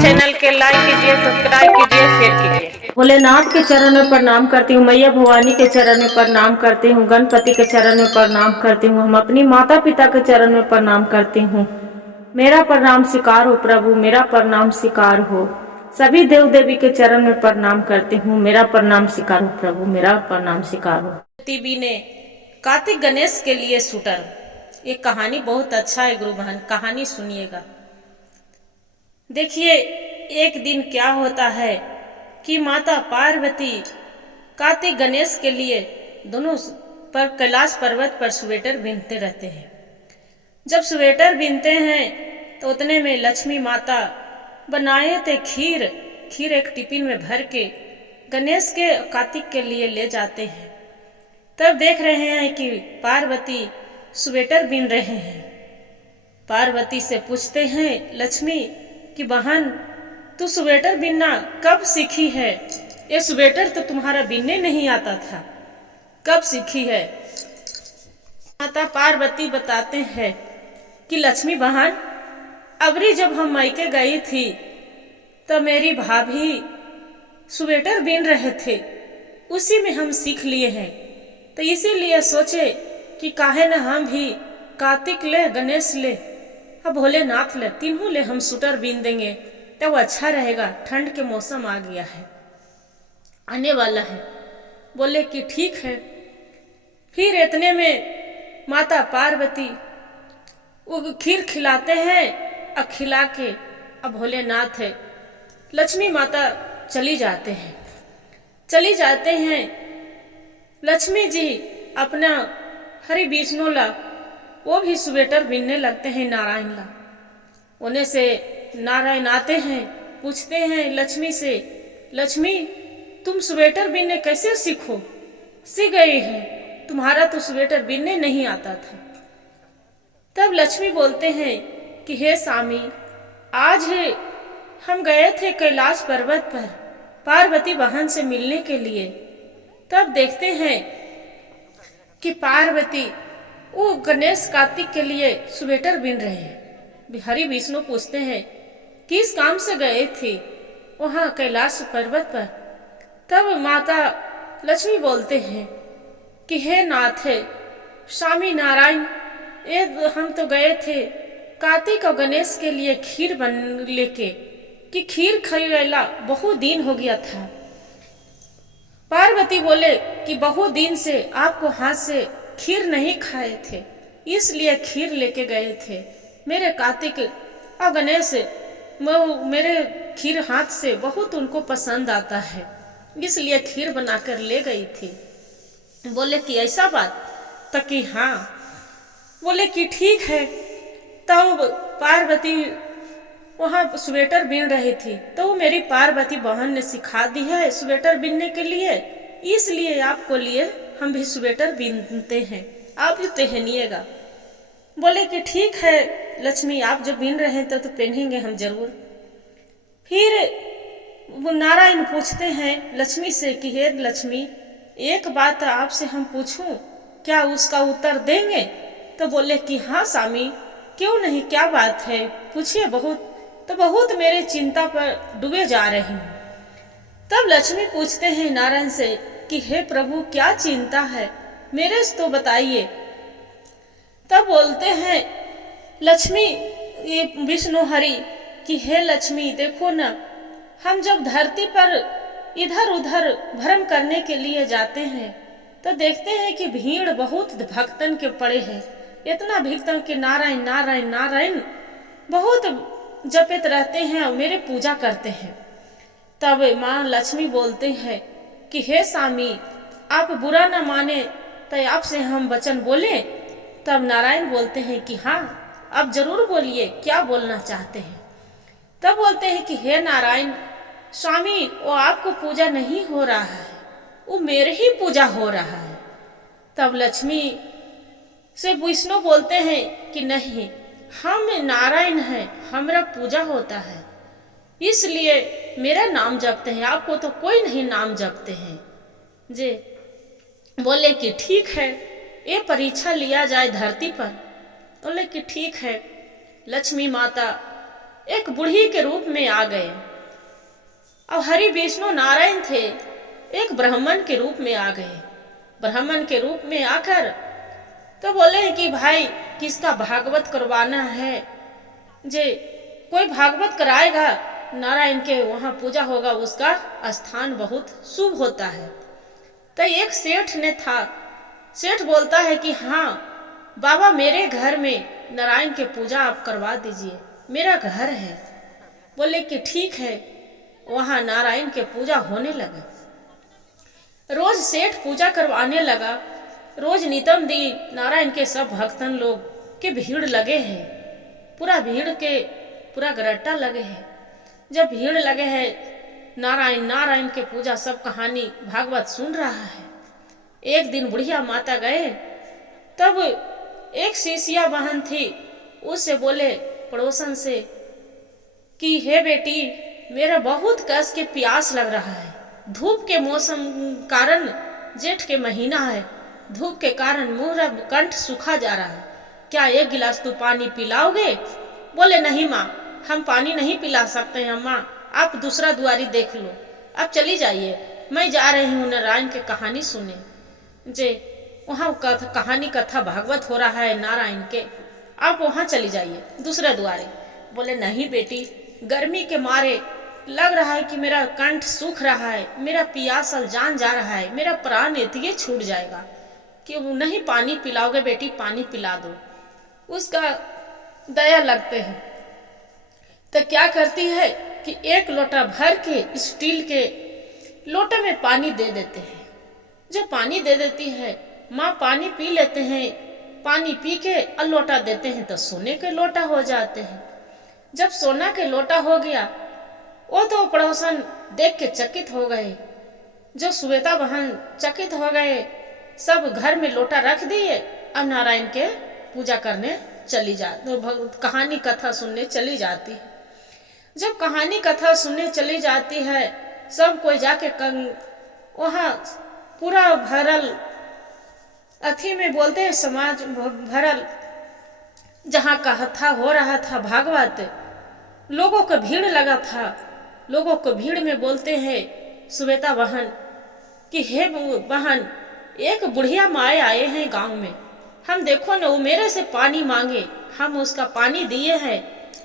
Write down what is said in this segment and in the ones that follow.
Channel के like कीजिए, subscribe कीजिए, शेयर कीजिए। भोलेनाथ के चरण में प्रणाम करती हूँ, मैया भवानी के चरण में प्रणाम करती हूँ, गणपति के चरण में प्रणाम करती हूँ, हम अपनी माता पिता के चरण में प्रणाम करती हूँ। मेरा प्रणाम स्वीकार हो प्रभु, मेरा प्रणाम स्वीकार हो। सभी देव देवी के चरण में प्रणाम करती हूँ, मेरा प्रणाम स्वीकार हो प्रभु, मेरा प्रणाम स्वीकार हो। टीवी ने कार्तिक गणेश के लिए शूटर, ये कहानी बहुत अच्छा है गुरु बहन, कहानी सुनिएगा। देखिए एक दिन क्या होता है कि माता पार्वती कार्तिक गणेश के लिए दोनों पर कैलाश पर्वत पर स्वेटर बीनते रहते हैं। जब स्वेटर बीनते हैं तो उतने में लक्ष्मी माता बनाए थे खीर एक टिफिन में भर के गणेश के कार्तिक के लिए ले जाते हैं। तब देख रहे हैं कि पार्वती स्वेटर बीन रहे हैं। पार्वती से पूछते हैं लक्ष्मी कि बहन तू स्वेटर बीनना कब सीखी है? ये स्वेटर तो तुम्हारा बीनने नहीं आता था, कब सीखी है? माता पार्वती बताते हैं कि लक्ष्मी बहन अबरी जब हम मायके गई थी तो मेरी भाभी स्वेटर बीन रहे थे, उसी में हम सीख लिए हैं। तो इसीलिए सोचे कि काहे न हम भी कार्तिक ले, गणेश ले और भोलेनाथ ले, तीनों ले हम स्वेटर बीन देंगे तो वो अच्छा रहेगा। ठंड के मौसम आ गया है, आने वाला है। बोले कि ठीक है। फिर इतने में माता पार्वती वो खीर खिलाते हैं और खिला के अब भोलेनाथ है लक्ष्मी माता चली जाते हैं। लक्ष्मी जी अपना हरि विष्णु ला वो भी स्वेटर बीनने लगते हैं नारायण ला। उन्हें से नारायण आते हैं, पूछते हैं लक्ष्मी से, लक्ष्मी तुम स्वेटर बीनने कैसे सीखो? सीख गई है, तुम्हारा तो स्वेटर बीनने नहीं आता था। तब लक्ष्मी बोलते हैं कि हे स्वामी, आज हम गए थे कैलाश पर्वत पर पार्वती बहन से मिलने के लिए। तब देखते हैं कि पार्वती वो गणेश कार्तिक के लिए स्वेटर बीन रहे हैं। हरि विष्णु पूछते हैं किस काम से गए थे वहां कैलाश पर्वत पर? तब माता लक्ष्मी बोलते हैं कि हे नाथ है स्वामी नारायण, ये हम तो गए थे कार्तिक और गणेश के लिए खीर बन लेके कि खीर खरीला बहुत दिन हो गया था। पार्वती बोले कि बहुत दिन से आपको हाथ से खीर नहीं खाए थे, इसलिए खीर लेके गए थे। मेरे कार्तिक और गणेश मेरे खीर हाथ से बहुत उनको पसंद आता है, इसलिए खीर बनाकर ले गई थी। बोले कि ऐसा बात? तो कि हाँ। बोले कि ठीक है। तब पार्वती वहां स्वेटर बीन रही थी, तो वो मेरी पार्वती बहन ने सिखा दी है स्वेटर बीनने के लिए, इसलिए आपको लिए हम भी स्वेटर बीनते हैं, आप भी पहनिएगा। बोले कि ठीक है लक्ष्मी, आप जब बीन रहे हैं तो पहनेंगे हम जरूर। फिर वो नारायण पूछते हैं लक्ष्मी से कि हे लक्ष्मी, एक बात आपसे हम पूछूं, क्या उसका उत्तर देंगे? तो बोले कि हाँ स्वामी, क्यों नहीं, क्या बात है, पूछिए। बहुत मेरे चिंता पर डूबे जा रहे हैं। तब लक्ष्मी पूछते हैं नारायण से कि हे प्रभु, क्या चिंता है, मेरे से तो बताइए। तब बोलते हैं लक्ष्मी ये विष्णु हरि कि हे लक्ष्मी देखो ना, हम जब धरती पर इधर उधर भ्रमण करने के लिए जाते हैं तो देखते हैं कि भीड़ बहुत भक्तन के पड़े हैं। इतना भक्तन के नारायण नारायण नारायण बहुत जपित रहते हैं और मेरे पूजा करते हैं। तब माँ लक्ष्मी बोलते हैं कि हे स्वामी, आप बुरा न माने तो आपसे हम वचन बोले। तब नारायण बोलते हैं कि हाँ, आप जरूर बोलिए, क्या बोलना चाहते हैं। तब बोलते हैं कि हे नारायण स्वामी, वो आपको पूजा नहीं हो रहा है, वो मेरे ही पूजा हो रहा है। तब लक्ष्मी से विष्णु बोलते हैं कि नहीं, हम नारायण हैं, हमारा पूजा होता है, इसलिए मेरा नाम जपते हैं, आपको तो कोई नहीं नाम जपते हैं जी। बोले कि ठीक है, ये परीक्षा लिया जाए धरती पर। बोले कि ठीक है। लक्ष्मी माता एक बुढ़ी के रूप में आ गए। अब हरि विष्णु नारायण थे, एक ब्राह्मण के रूप में आ गए। ब्राह्मण के रूप में आकर तो बोले कि भाई किसका भागवत करवाना है, जे कोई भागवत कराएगा नारायण के वहां पूजा होगा, उसका स्थान बहुत शुभ होता है। तो एक सेठ ने था, सेठ बोलता है कि हाँ बाबा मेरे घर में नारायण के पूजा आप करवा दीजिए, मेरा घर है। बोले कि ठीक है। वहां नारायण के पूजा होने लगा। रोज सेठ पूजा करवाने लगा। रोज नितम दिन नारायण के सब भक्तन लोग के भीड़ लगे हैं, पूरा भीड़ के पूरा गरट्टा लगे हैं। जब भीड़ लगे हैं नारायण नारायण के पूजा सब कहानी भागवत सुन रहा है। एक दिन बुढ़िया माता गए, तब एक शिष्या बहन थी, उससे बोले पड़ोसन से कि हे बेटी मेरा बहुत कस के प्यास लग रहा है, धूप के मौसम कारण, जेठ के महीना है, धूप के कारण मेरा कंठ सूखा जा रहा है, क्या एक गिलास तू पानी पिलाओगे? बोले नहीं माँ, हम पानी नहीं पिला सकते हैं माँ, आप दूसरा दुआरी देख लो, अब चली जाइए, मैं जा रही हूँ नारायण के कहानी सुने। जे वहाँ कहानी कथा भागवत हो रहा है नारायण के, आप वहाँ चली जाइए दूसरे द्वारे। बोले नहीं बेटी, गर्मी के मारे लग रहा है कि मेरा कंठ सूख रहा है, मेरा पियासल जान जा रहा है, मेरा प्राण इतने छूट जाएगा कि नहीं पानी पिलाओगे बेटी, पानी पिला दो। उसका दया लगते हैं तो क्या करती है कि एक लोटा भर के स्टील के लोटे में पानी दे देते हैं। जब पानी दे देती है माँ, पानी पी लेते हैं, पानी पी के लोटा देते हैं तो सोने के लोटा हो जाते हैं। जब सोना के लोटा हो गया, वो तो पड़ोसन देख के चकित हो गए, जो श्वेता बहन चकित हो गए, सब घर में लोटा रख दिए, अब नारायण के पूजा करने चली जाती, कहानी कथा सुनने चली जाती है। जब कहानी कथा सुनने चली जाती है, सब कोई जाके वहाँ पूरा भरल अथी में बोलते हैं समाज भरल, जहाँ कथा हो रहा था भागवत, लोगों को भीड़ लगा था। लोगों को भीड़ में बोलते हैं श्वेता बहन कि हे बहन, एक बुढ़िया माए आए हैं गांव में, हम देखो न वो मेरे से पानी मांगे, हम उसका पानी दिए हैं,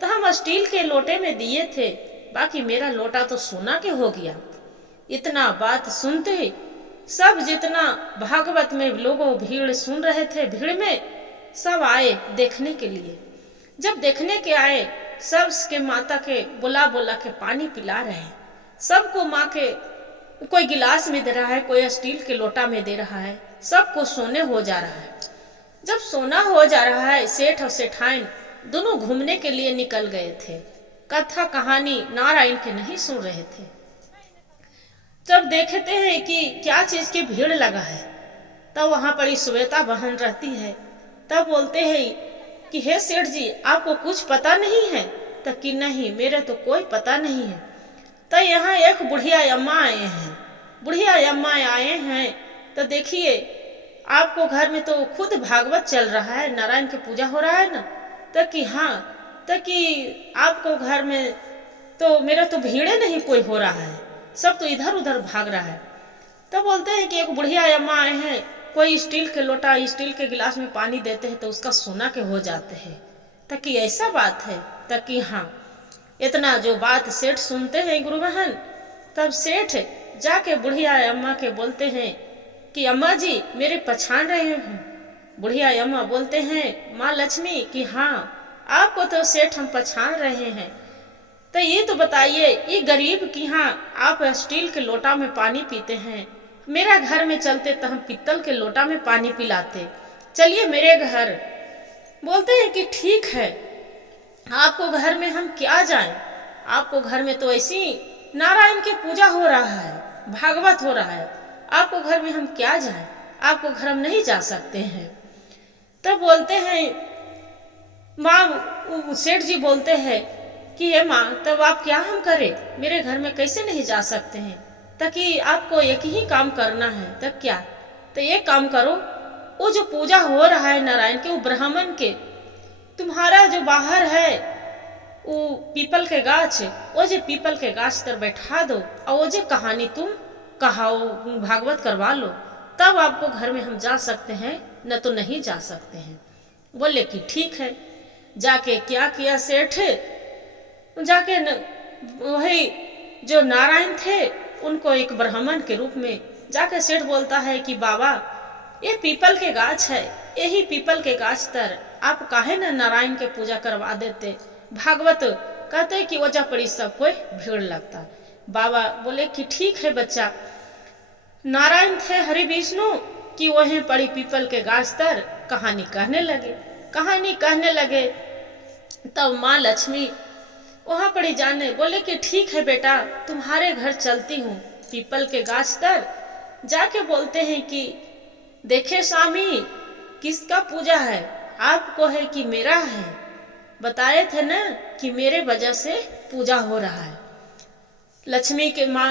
तो हम स्टील के लोटे में दिए थे, बाकी मेरा लोटा तो सोना के हो गया। इतना बात सुनते सब जितना भागवत में लोगों भीड़ सुन रहे थे, भीड़ में सब आए देखने के लिए। जब देखने के आए, सब के माता के बुला बुला के पानी पिला रहे हैं, सबको माँ के कोई गिलास में दे रहा है, कोई स्टील के लोटा में दे रहा है, सबको सोने हो जा रहा है। जब सोना हो जा रहा है, सेठ और सेठाइन दोनों घूमने के लिए निकल गए थे, कथा कहानी नारायण के नहीं सुन रहे थे। जब देखते हैं कि क्या चीज की भीड़ लगा है, तब वहां पर श्वेता बहन रहती है, तब बोलते हैं कि हे सेठ जी, आपको कुछ पता नहीं है? तो कि नहीं, मेरे तो कोई पता नहीं है। तो यहाँ एक बुढ़िया अम्मा आए हैं, बुढ़िया अम्मा आए हैं, तो देखिए आपको घर में तो खुद भागवत चल रहा है, नारायण की पूजा हो रहा है ना। तो कि हाँ, तो कि आपको घर में तो मेरा तो भीड़े नहीं कोई हो रहा है, सब तो इधर उधर भाग रहा है। तो बोलते हैं कि एक बुढ़िया अम्मा आए हैं, कोई स्टील के लोटा स्टील के गिलास में पानी देते हैं तो उसका सोना के हो जाते हैं। तो कि ऐसा बात है? तो कि हाँ। इतना जो बात सेठ सुनते हैं गुरु बहन, तब सेठ जाके बुढ़िया अम्मा के बोलते हैं कि अम्मा जी मेरे पहचान रहे हैं? बुढ़िया अम्मा बोलते हैं माँ लक्ष्मी कि हाँ, आपको तो सेठ हम पहचान रहे हैं। तो ये तो बताइए, ये गरीब की हाँ आप स्टील के लोटा में पानी पीते हैं, मेरा घर में चलते तो हम पित्तल के लोटा में पानी पिलाते, चलिए मेरे घर। बोलते हैं कि ठीक है, आपको घर में हम क्या जाएं, आपको घर में तो ऐसी नारायण की पूजा हो रहा है, भागवत हो रहा है, आपको घर में हम क्या जाएं, आपको घर हम नहीं जा सकते हैं। तब बोलते हैं माँ, सेठ जी बोलते हैं कि हे माँ, तब आप क्या हम करें, मेरे घर में कैसे नहीं जा सकते हैं? ताकि आपको एक ही काम करना है। तब क्या? तो ये काम करो, वो जो पूजा हो रहा है नारायण के, वो ब्राह्मण के तुम्हारा जो बाहर है वो पीपल के गाछ, वो जे पीपल के गाछ तर बैठा दो और वो जे कहानी तुम कहाओ भागवत करवा लो, तब आपको घर में हम जा सकते हैं, न तो नहीं जा सकते हैं। बोले कि ठीक है। जाके क्या किया सेठ, जाके वही जो नारायण थे उनको एक ब्राह्मण के रूप में जाके सेठ बोलता है कि बाबा ये पीपल के गाछ है, यही पीपल के गाछ तर आप काहे न नारायण के पूजा करवा देते, भागवत कहते कि वजह पड़ी सब कोई भीड़ लगता। बाबा बोले कि ठीक है बच्चा। नारायण थे हरि विष्णु कि वहीं पड़ी पीपल के गाछ तर कहानी कहने लगे। तब माँ लक्ष्मी वहां पड़ी जाने, बोले कि ठीक है बेटा, तुम्हारे घर चलती हूँ पीपल के गाछ तर। जाके बोलते हैं कि देखे स्वामी किसका पूजा है, आपको है कि मेरा है, बताए थे ना कि मेरे वजह से पूजा हो रहा है। लक्ष्मी के माँ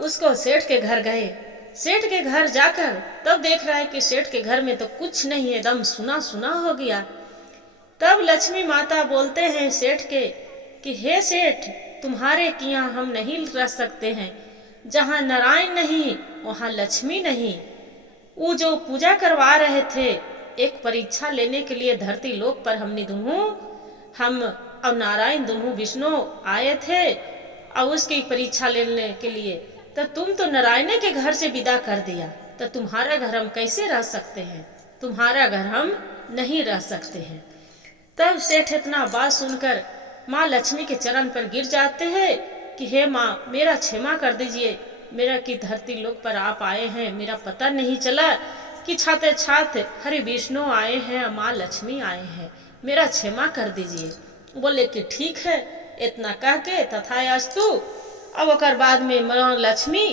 उसको सेठ के घर गए। सेठ के घर जाकर तब देख रहा है कि सेठ के घर में तो कुछ नहीं, एकदम सुना सुना हो गया। तब लक्ष्मी माता बोलते हैं सेठ के कि हे सेठ, तुम्हारे यहाँ हम नहीं रह सकते हैं, जहाँ नारायण नहीं वहाँ लक्ष्मी नहीं। वो जो पूजा करवा रहे थे एक परीक्षा लेने के लिए धरती लोक पर हमने हम और नारायण दोनों विष्णु आए थे और उसकी परीक्षा लेने के लिए, तो तुम तो नारायण के घर से विदा कर दिया, तो तुम्हारा घर हम कैसे रह सकते हैं, तुम्हारा घर हम नहीं रह सकते हैं। तब सेठ इतना बात सुनकर माँ लक्ष्मी के चरण पर गिर जाते हैं कि हे माँ मेरा क्षमा कर दीजिए, मेरा की धरती लोक पर आप आए हैं, मेरा पता नहीं चला कि छाते छाते हरि विष्णु आए हैं, माँ लक्ष्मी आए हैं, मेरा क्षमा कर दीजिए। बोले कि ठीक है। इतना कह के तथास्तु। अब ओकर बाद में माँ लक्ष्मी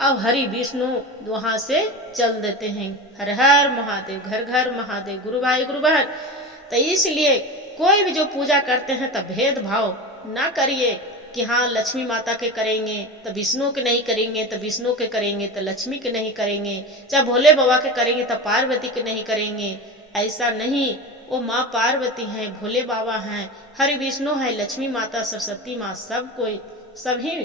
अब हरि विष्णु वहां से चल देते हैं। हर हर महादेव, घर घर महादेव, गुरु भाई गुरु बहन। तो इसलिए कोई भी जो पूजा करते हैं तो भेदभाव ना करिए कि हाँ लक्ष्मी माता के करेंगे तो विष्णु के नहीं करेंगे, तो विष्णु के करेंगे तो लक्ष्मी के नहीं करेंगे, चाहे भोले बाबा के करेंगे तो पार्वती के नहीं करेंगे। ऐसा नहीं, वो माँ पार्वती हैं, भोले बाबा हैं, हरि विष्णु है, लक्ष्मी माता, सरस्वती माँ, सब कोई सभी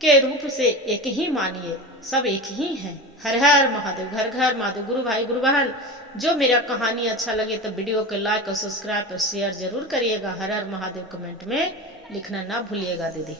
के रूप से एक ही मानिए, सब एक ही हैं। हर हर महादेव, घर घर महादेव, गुरु भाई गुरु बहन। जो मेरा कहानी अच्छा लगे तो वीडियो को लाइक और सब्सक्राइब और शेयर जरूर करिएगा। हर हर महादेव कमेंट में लिखना ना भूलिएगा दीदी।